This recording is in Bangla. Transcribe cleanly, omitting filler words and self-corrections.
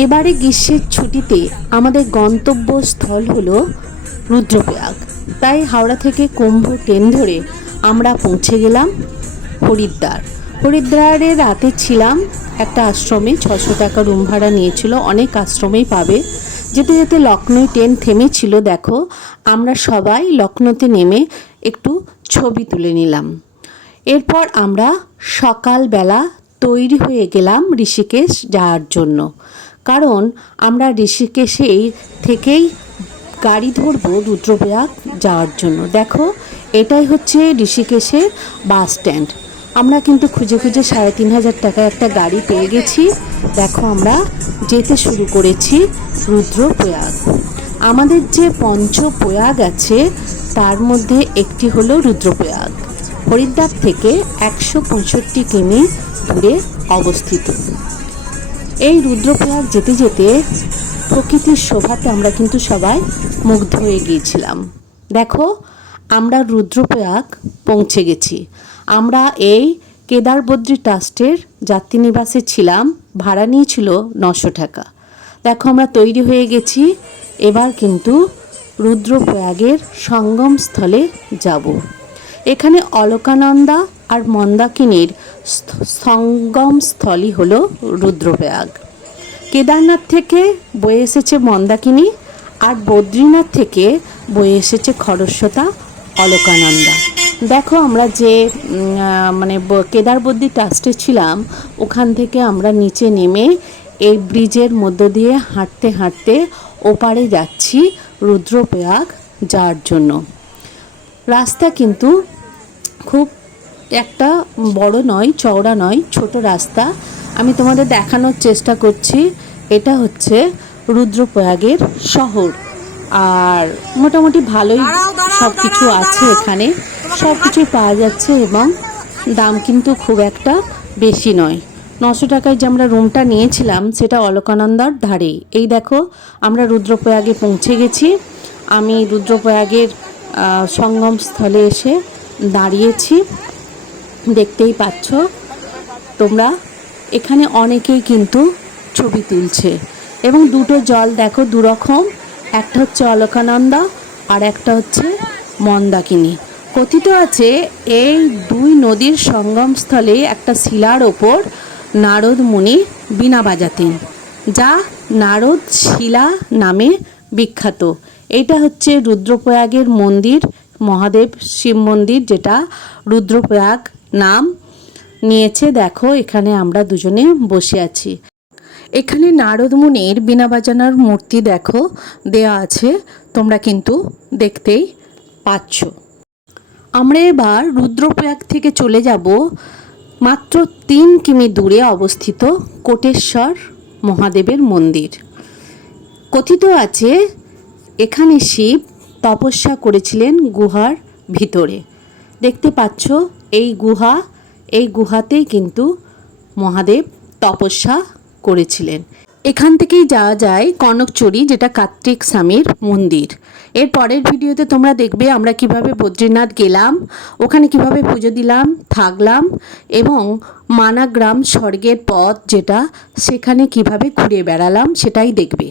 এবারে গ্রীষ্মের ছুটিতে আমাদের গন্তব্যস্থল হলো রুদ্রপ্রয়াগ। তাই হাওড়া থেকে কুম্ভ ট্রেন ধরে আমরা পৌঁছে গেলাম হরিদ্বার। হরিদ্বারে রাতে ছিলাম একটা আশ্রমে, 600 টাকা রুম ভাড়া নিয়েছিল। অনেক আশ্রমেই পাবে। যেতে যেতে লখনৌ ট্রেন থেমেছিল। দেখো, আমরা সবাই লখনৌতে নেমে একটু ছবি তুলে নিলাম। এরপর আমরা সকালবেলা তৈরি হয়ে গেলাম ঋষিকেশ যাওয়ার জন্য, কারণ আমরা ঋষিকেশেই থেকেই গাড়ি ধরবো রুদ্রপ্রয়াগ যাওয়ার জন্য। দেখো, এটাই হচ্ছে ঋষিকেশের বাস স্ট্যান্ড। আমরা কিন্তু খুঁজে খুঁজে 3500 টাকায় একটা গাড়ি পেয়ে গেছি। দেখো, আমরা যেতে শুরু করেছি রুদ্রপ্রয়াগ। আমাদের যে পঞ্চপ্রয়াগ আছে তার মধ্যে একটি হলো রুদ্রপ্রয়াগ। হরিদ্বার থেকে 165 কিমি দূরে অবস্থিত। এই রুদ্রপ্রয়াগ যেতে যেতে প্রকৃতির শোভাতে আমরা কিন্তু সবাই মুগ্ধ হয়ে গিয়েছিলাম। দেখো, আমরা রুদ্রপ্রয়াগ পৌঁছে গেছি। আমরা এই কেদারবদ্রী ট্রাস্টের যাত্রীনিবাসে ছিলাম। ভাড়া নিয়েছিল 900 টাকা। দেখো, আমরা তৈরি হয়ে গেছি। এবার কিন্তু রুদ্রপ্রয়াগের সঙ্গমস্থলে যাব। এখানে অলকানন্দা আর মন্দাকিনীর সঙ্গমস্থলই হলো রুদ্রপ্রয়াগ। কেদারনাথ থেকে বয়ে এসেছে মন্দাকিনী, আর বদ্রীনাথ থেকে বয়ে এসেছে খরস্রোতা অলকানন্দা। দেখো, আমরা যে কেদারবদ্রী ট্রাস্টে ছিলাম, ওখান থেকে আমরা নিচে নেমে এই ব্রিজের মধ্য দিয়ে হাঁটতে হাঁটতে ওপারে যাচ্ছি রুদ্রপ্রয়াগ যাওয়ার জন্য। রাস্তা কিন্তু খুব একটা বড় নয়, চওড়া নয়, ছোট রাস্তা। আমি তোমাদের দেখানোর চেষ্টা করছি। এটা হচ্ছে রুদ্রপ্রয়াগের শহর, আর মোটামুটি ভালোই সব কিছু আছে এখানে। সব কিছুই পাওয়া যাচ্ছে এবং দাম কিন্তু খুব একটা বেশি নয়। 900 টাকায় যে আমরা রুমটা নিয়েছিলাম সেটা অলকানন্দার ধারেই। এই দেখো, আমরা রুদ্রপ্রয়াগে পৌঁছে গেছি। আমি রুদ্রপ্রয়াগের সঙ্গমস্থলে এসে দাঁড়িয়েছি। দেখতেই পাচ্ছ তোমরা, এখানে অনেকেই কিন্তু ছবি তুলছে। এবং দুটো জল দেখো, দুরকম, একটা হচ্ছে অলকানন্দা আর একটা হচ্ছে মন্দাকিনী। কথিত আছে এই দুই নদীর সঙ্গমস্থলে একটা শিলার ওপর নারদ মুনি বীণা বাজাতেন, যা নারদ শিলা নামে বিখ্যাত। এটা হচ্ছে রুদ্রপ্রয়াগের মন্দির, মহাদেব শিব মন্দির, যেটা রুদ্রপ্রয়াগ নাম নিয়েছে। দেখো, এখানে আমরা দুজনে বসে আছি। এখানে নারদ মুনির বীণা বাজানোর মূর্তি দেখো দেয়া আছে, তোমরা কিন্তু দেখতেই পাচ্ছ। আমরা এবার রুদ্রপ্রয়াগ থেকে চলে যাব মাত্র 3 কিমি দূরে অবস্থিত কোটেশ্বর মহাদেবের মন্দির। কথিত আছে এখানে শিব তপস্যা করেছিলেন গুহার ভিতরে। দেখতে পাচ্ছ এই গুহা, এই গুহাতেই কিন্তু মহাদেব তপস্যা করেছিলেন। এখান থেকেই যাওয়া যায় কনকচুরি, যেটা কার্তিক স্বামীর মন্দির। এর পরের ভিডিওতে তোমরা দেখবে আমরা কিভাবে বদ্রীনাথ গেলাম, ওখানে কিভাবে পুজো দিলাম, থাকলাম, এবং মানাগ্রাম স্বর্গের পথ যেটা, সেখানে কিভাবে ঘুরে বেড়ালাম সেটাই দেখবে।